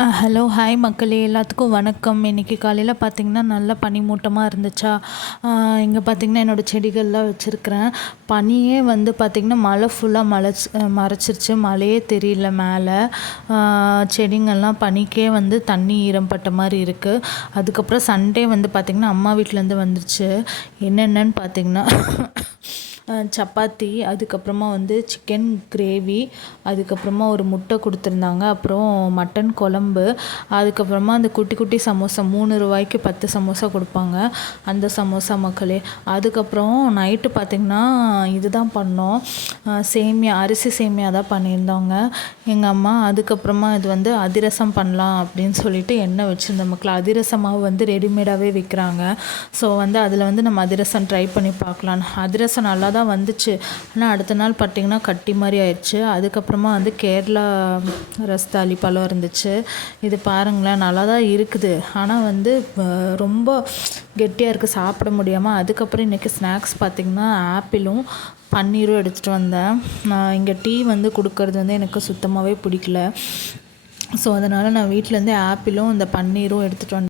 Hello hi மக்களே, எல்லாத்துக்கும் வணக்கம். இன்றைக்கி காலையில் பார்த்திங்கன்னா நல்ல பனிமூட்டமாக இருந்துச்சா. இங்கே பார்த்திங்கன்னா என்னோடய செடிகள்லாம் வச்சுருக்கிறேன். பனியே வந்து பார்த்திங்கன்னா மழை ஃபுல்லாக மறைச்சிருச்சு. மழையே தெரியல மேலே. செடிங்கள்லாம் பனிக்கே வந்து தண்ணி ஈரம்பட்ட மாதிரி இருக்குது. அதுக்கப்புறம் சண்டே வந்து பார்த்திங்கன்னா அம்மா வீட்டிலேருந்து வந்துருச்சு. என்னென்னு பார்த்திங்கன்னா சப்பாத்தி, அதுக்கப்புறமா வந்து சிக்கன் கிரேவி, அதுக்கப்புறமா ஒரு முட்டை கொடுத்துருந்தாங்க, அப்புறம் மட்டன் குழம்பு, அதுக்கப்புறமா அந்த குட்டி குட்டி சமோசா 3 ரூபாய்க்கு 10 சமோசா கொடுப்பாங்க, அந்த சமோசா மக்களே. அதுக்கப்புறம் நைட்டு பார்த்திங்கன்னா இதுதான் பண்ணோம், சேமியா, அரிசி சேமியா தான் பண்ணியிருந்தாங்க எங்கள் அம்மா. அதுக்கப்புறமா இது வந்து அதிரசம் பண்ணலாம் அப்படின்னு சொல்லிட்டு எண்ணெய் வச்சுருந்த மக்கள். அதிரச மாவு வந்து ரெடிமேடாகவே விற்கிறாங்க. ஸோ வந்து அதில் வந்து நம்ம அதிரசம் ட்ரை பண்ணி பார்க்கலாம். அதிரசம் நல்லா தான் வந்துச்சு. ஆனால் அடுத்த நாள் பார்த்திங்கன்னா கட்டி மாதிரி ஆயிடுச்சு. அதுக்கப்புறமா வந்து கேரளா ரஸ்தாளி பழம் இருந்துச்சு. இது பாருங்களேன், நல்லா தான் இருக்குது. ஆனால் வந்து ரொம்ப கெட்டியாக இருக்குது, சாப்பிட முடியாமல். அதுக்கப்புறம் இன்றைக்கி ஸ்நாக்ஸ் பார்த்திங்கன்னா ஆப்பிளும் பன்னீரும் எடுத்துகிட்டு வந்தேன். நான் இங்கே டீ வந்து கொடுக்கறது வந்து எனக்கு சுத்தமாகவே பிடிக்கல. ஸோ அதனால் நான் வீட்டிலேருந்து ஆப்பிளும் இந்த பன்னீரும் எடுத்துகிட்டு வந்தேன்.